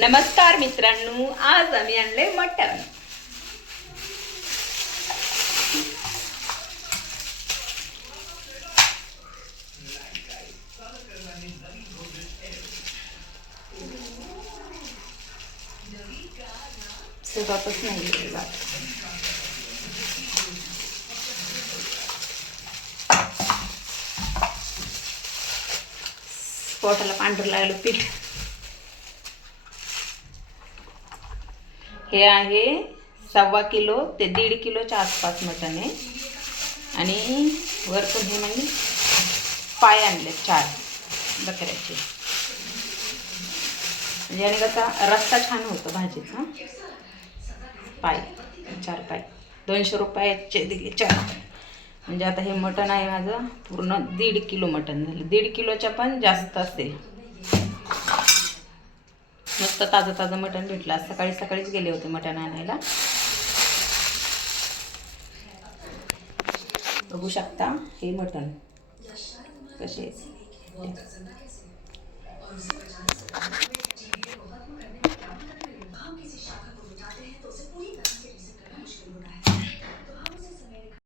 नमस्कार मित्रांनो, आज आम्ही आणले मटण. सुरुवातच नाही जात. पोटाला पांढरं लागलं पीठ. हे आहे 1.25 किलो ते 1.5 किलोच्या आसपास मटण आहे. आणि वरतून हे म्हणजे पाय आणले 4 बकऱ्याचे. म्हणजे आणि कसा रस्सा छान होतो भाजीचा. पाय 4 पाय 200 रुपयाचे दिले 4. म्हणजे आता हे मटण आहे माझं पूर्ण 1.5 किलो मटण झालं. 1.5 किलोच्या पण जास्त असेल. मस्त ताजं मटण भेटलं. आज सकाळीच गेले होते मटण आणायला. बघू शकता हे मटण कसे.